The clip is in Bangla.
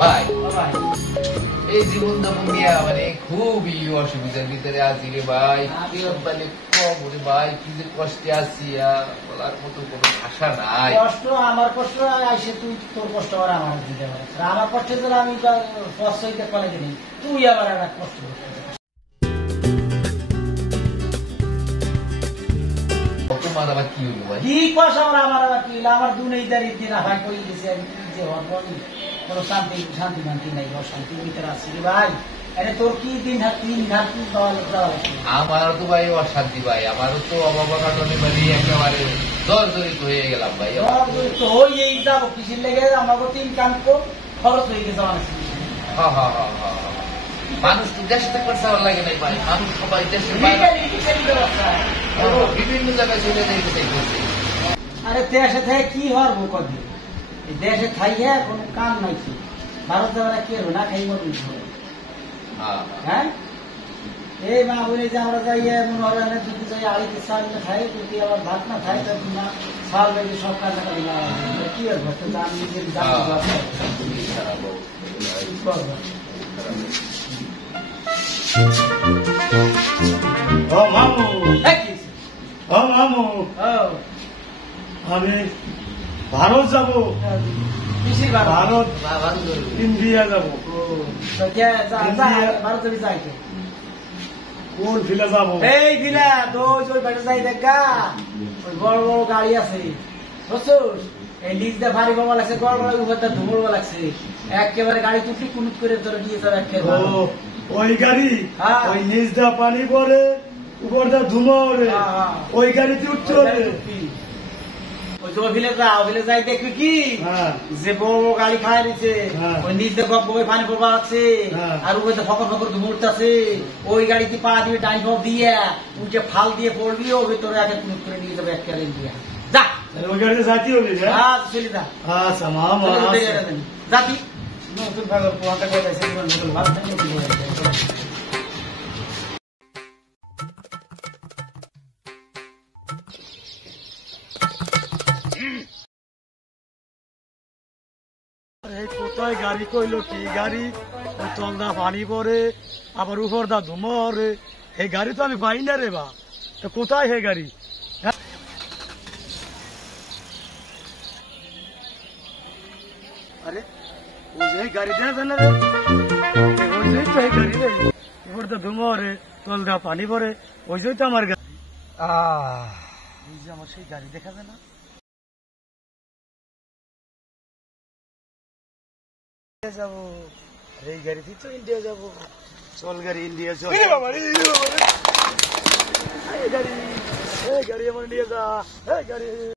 ভাই এই জীবন যাপন নিয়ে মানে খুবই অসুবিধার ভিতরে আছি রে ভাই। মানে কম রে ভাই, কি যে কষ্টে আছি বলার মতো কোনো ভাষা নাই। কষ্ট আমার কষ্ট আইসে তুই তোর কষ্ট আর আমার দিতে পারিস। আমার কষ্টে যদি আমি কষ্ট হইতে পারি দিই, তুই আবার একটা কষ্ট করতে তোমার আবার কি হইল ভাই? কি কষ্ট আমার আবার কি হইলো? আমার দুনিয়াদারি দিন ভাই কই গেছি আমি কি যে হবনি, কোনো শান্তি মান্তি নাই, অশান্তির ভিতরে আছি রে ভাই। আরে তোর কি দিন হাত তিন ঘাট আমারও তো ভাই অশান্তি ভাই, আমারও তো অভাবনে মানে একেবারে জর্জরিত হয়ে গেলাম ভাই। তো ওই এই যাবো কিসের লেগে আমাকে তিন কান খরচ হয়ে গেছে আমার। মানুষ তো দেশে থাকবার চাওয়ার লাগে নাই ভাই, মানুষ সবাই দেশে বিভিন্ন জায়গায় চলে যেতে চাইছে। আরে দেশে থেকে কি হরবো কদিন, দেশে খাইয়া কোনো কাম নাই। ভারত যাওয়ার কি হবো, না খাই মরবি। হ্যাঁ এই মা বলে যে আমরা যাইয়া মনে হয় যদি যাই আড়িতে চাল খাই, যদি আবার ভাত না খাই তখন না চাল বেগে সব কাজ কি হবো, আমি নিজের আমি ভারত যাব, ভারত ইন্ডিয়া যাব। ভারতের যাই কোন ফিলে যাব? এই ফিলা ওই বাড়ি যাই দেখা ওই বড় বড় গাড়ি আছে বুঝছোস, এই নিজ দিয়ে ভারী বাবা লাগছে, গড় গড় উপরটা ধুমড় লাগছে, একেবারে গাড়ি তুটি কুনুট করে তোর নিয়ে যাবে একেবারে। ওই গাড়ি ওই নিজ দা পানি পরে উপর দা ধুমা ওরে, ওই গাড়িতে উঠতে হবে। যাই দেখবি কি যে বড় বড় গাড়ি খায় দিচ্ছে, ওই নিচ দিয়ে গপ গপে পানি পড়বা আছে, আর ওই ফকর ফকর ধুমুরতেছে, ওই গাড়িতে পা দিবে টাইম সব দিয়ে উঠে ফাল দিয়ে পড়বি, ও ভেতরে আগে কুনুট করে নিয়ে যাবে একেবারে দিয়া। যা ওই গাড়িতে যাইতে হবে। চলে যা। আচ্ছা মামা জাতি নতুন ভাগর পোহাটা করে ভালো কোথায় গাড়ি কইলো কি গাড়ি, ওই তলদা পানি পরে আবার উপর দা ধুমো রে, এই গাড়ি তো আমি পাই না রে বা, কোথায় হে গাড়ি? আরে ওই যে গাড়ি দেখা না রে, ওই যে তো এই গাড়ি রে, উপর দা ধুমো রে তলদা পানি পরে, ওই যে তো আমার গাড়ি। এই যে আমার সেই গাড়ি দেখা যায় না, যাবো এই গাড়িতে তো ইন্ডিয়া যাবো। চল গাড়ি ইন্ডিয়া চল। গাড়ি আমার নিয়ে যা গাড়ি।